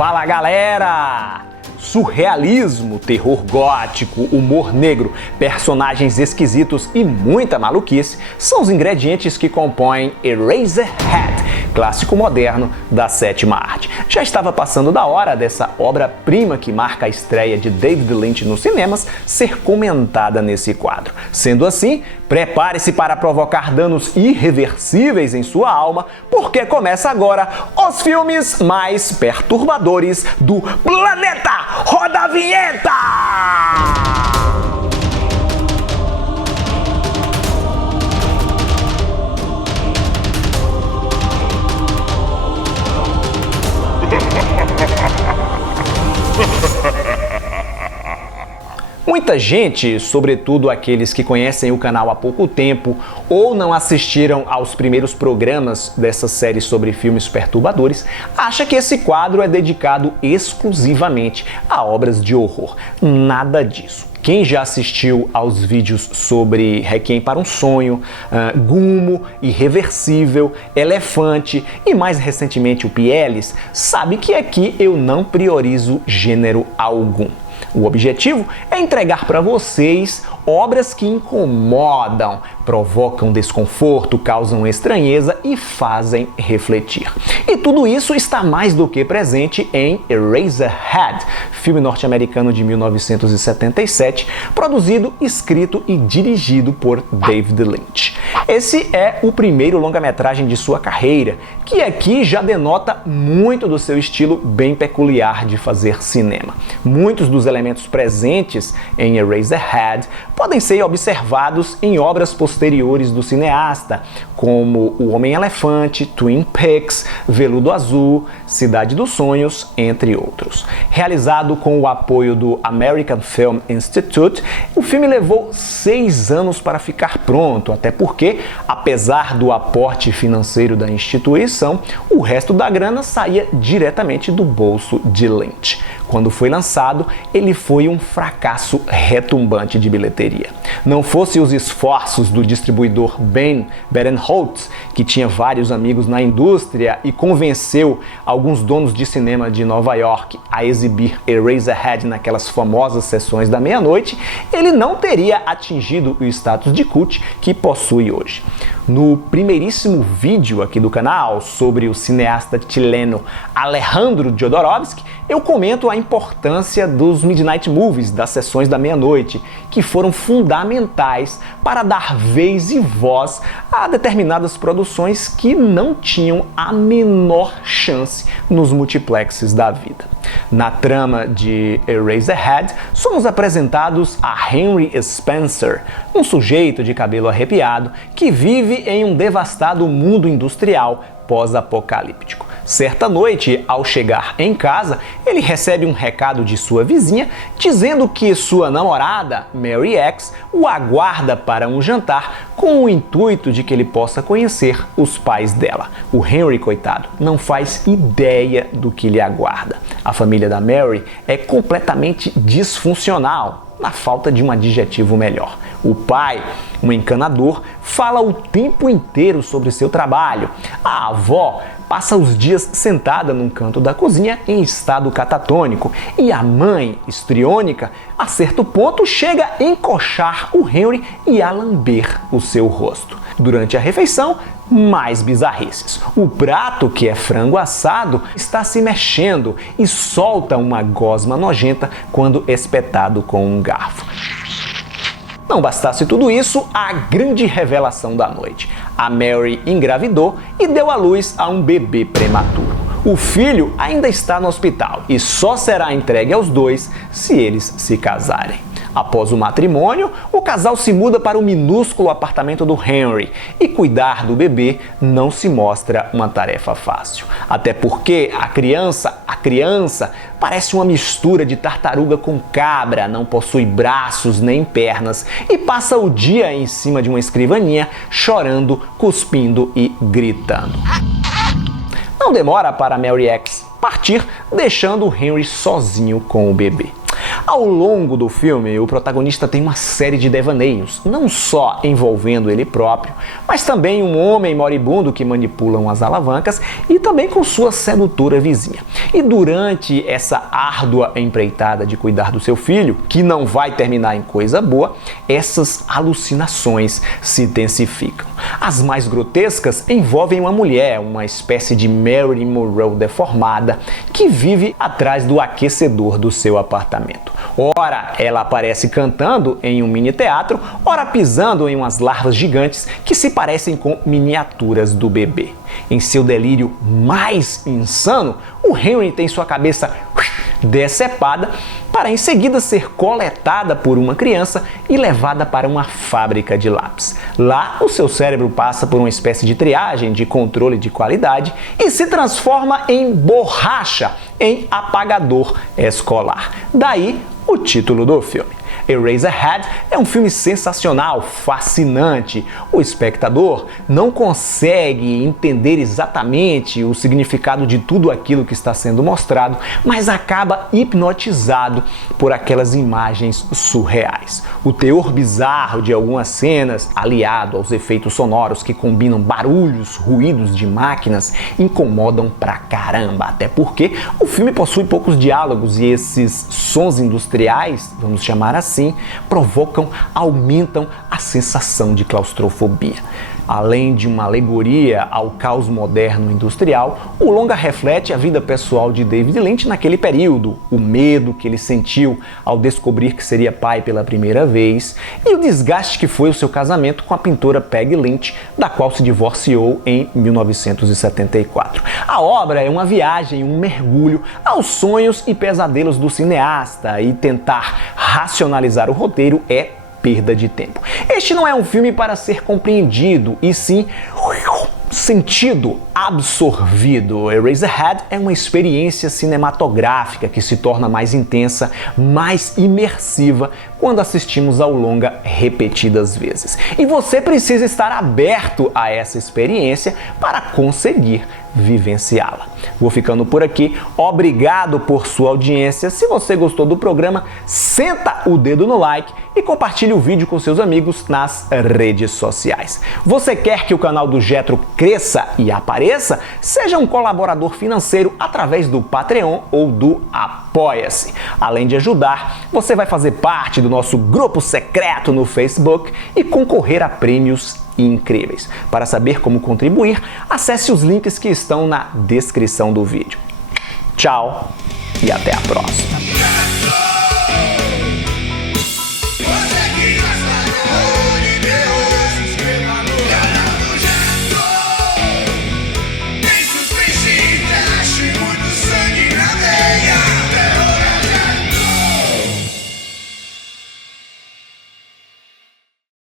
Fala galera! Surrealismo, terror gótico, humor negro, personagens esquisitos e muita maluquice são os ingredientes que compõem Eraserhead, clássico moderno da sétima arte. Já estava passando da hora dessa obra-prima que marca a estreia de David Lynch nos cinemas ser comentada nesse quadro. Sendo assim, prepare-se para provocar danos irreversíveis em sua alma, porque começa agora os filmes mais perturbadores do planeta! Roda a vinheta! Muita gente, sobretudo aqueles que conhecem o canal há pouco tempo ou não assistiram aos primeiros programas dessa série sobre filmes perturbadores, acha que esse quadro é dedicado exclusivamente a obras de horror. Nada disso. Quem já assistiu aos vídeos sobre Requiem para um Sonho, Gummo, Irreversível, Elefante e mais recentemente o Pieles, sabe que aqui eu não priorizo gênero algum. O objetivo é entregar para vocês obras que incomodam, provocam desconforto, causam estranheza e fazem refletir. E tudo isso está mais do que presente em Eraserhead, filme norte-americano de 1977, produzido, escrito e dirigido por David Lynch. Esse é o primeiro longa-metragem de sua carreira, que aqui já denota muito do seu estilo bem peculiar de fazer cinema. Muitos dos elementos presentes em Eraserhead podem ser observados em obras posteriores do cineasta, como O Homem-Elefante, Twin Peaks, Veludo Azul, Cidade dos Sonhos, entre outros. Realizado com o apoio do American Film Institute, o filme levou 6 anos para ficar pronto, até porque, apesar do aporte financeiro da instituição, o resto da grana saía diretamente do bolso de Lynch. Quando foi lançado, ele foi um fracasso retumbante de bilheteria. Não fosse os esforços do distribuidor Ben Berenholtz, que tinha vários amigos na indústria e convenceu alguns donos de cinema de Nova York a exibir Eraserhead naquelas famosas sessões da meia-noite, ele não teria atingido o status de cult que possui hoje. No primeiríssimo vídeo aqui do canal sobre o cineasta chileno Alejandro Jodorowsky, eu comento a importância dos Midnight Movies, das sessões da meia-noite, que foram fundamentais para dar vez e voz a determinadas produções que não tinham a menor chance nos multiplexes da vida. Na trama de Eraserhead, somos apresentados a Henry Spencer, um sujeito de cabelo arrepiado que vive em um devastado mundo industrial pós-apocalíptico. Certa noite, ao chegar em casa, ele recebe um recado de sua vizinha dizendo que sua namorada, Mary X, o aguarda para um jantar com o intuito de que ele possa conhecer os pais dela. O Henry, coitado, não faz ideia do que lhe aguarda. A família da Mary é completamente disfuncional, na falta de um adjetivo melhor. O pai, um encanador, fala o tempo inteiro sobre seu trabalho. A avó passa os dias sentada num canto da cozinha em estado catatônico. E a mãe, histriônica, a certo ponto chega a encoxar o Henry e a lamber o seu rosto. Durante a refeição, mais bizarrices. O prato, que é frango assado, está se mexendo e solta uma gosma nojenta quando espetado com um garfo. Não bastasse tudo isso, a grande revelação da noite. A Mary engravidou e deu à luz a um bebê prematuro. O filho ainda está no hospital e só será entregue aos dois se eles se casarem. Após o matrimônio, o casal se muda para o minúsculo apartamento do Henry e cuidar do bebê não se mostra uma tarefa fácil. Até porque a criança parece uma mistura de tartaruga com cabra, não possui braços nem pernas e passa o dia em cima de uma escrivaninha chorando, cuspindo e gritando. Não demora para Mary X partir, deixando o Henry sozinho com o bebê. Ao longo do filme, o protagonista tem uma série de devaneios, não só envolvendo ele próprio, mas também um homem moribundo que manipulam as alavancas e também com sua sedutora vizinha. E durante essa árdua empreitada de cuidar do seu filho, que não vai terminar em coisa boa, essas alucinações se intensificam. As mais grotescas envolvem uma mulher, uma espécie de Marilyn Monroe deformada, que vive atrás do aquecedor do seu apartamento. Ora, ela aparece cantando em um mini teatro, ora pisando em umas larvas gigantes que se parecem com miniaturas do bebê. Em seu delírio mais insano, o Henry tem sua cabeça decepada para em seguida ser coletada por uma criança e levada para uma fábrica de lápis. Lá, o seu cérebro passa por uma espécie de triagem de controle de qualidade e se transforma em borracha, em apagador escolar. Daí o título do filme. Eraserhead é um filme sensacional, fascinante. O espectador não consegue entender exatamente o significado de tudo aquilo que está sendo mostrado, mas acaba hipnotizado por aquelas imagens surreais. O teor bizarro de algumas cenas, aliado aos efeitos sonoros que combinam barulhos, ruídos de máquinas, incomodam pra caramba, até porque o filme possui poucos diálogos e esses sons industriais, vamos chamar assim, aumentam a sensação de claustrofobia. Além de uma alegoria ao caos moderno industrial, o longa reflete a vida pessoal de David Lynch naquele período, o medo que ele sentiu ao descobrir que seria pai pela primeira vez e o desgaste que foi o seu casamento com a pintora Peggy Lynch, da qual se divorciou em 1974. A obra é uma viagem, um mergulho aos sonhos e pesadelos do cineasta, e tentar racionalizar o roteiro é perda de tempo. Este não é um filme para ser compreendido, e sim sentido, absorvido. Eraserhead é uma experiência cinematográfica que se torna mais intensa, mais imersiva quando assistimos ao longa repetidas vezes. E você precisa estar aberto a essa experiência para conseguir vivenciá-la. Vou ficando por aqui. Obrigado por sua audiência. Se você gostou do programa, senta o dedo no like e compartilhe o vídeo com seus amigos nas redes sociais. Você quer que o canal do Getro cresça e apareça? Seja um colaborador financeiro através do Patreon ou do Apoia-se. Além de ajudar, você vai fazer parte do nosso grupo secreto no Facebook e concorrer a prêmios incríveis. Para saber como contribuir, acesse os links que estão na descrição do vídeo. Tchau e até a próxima!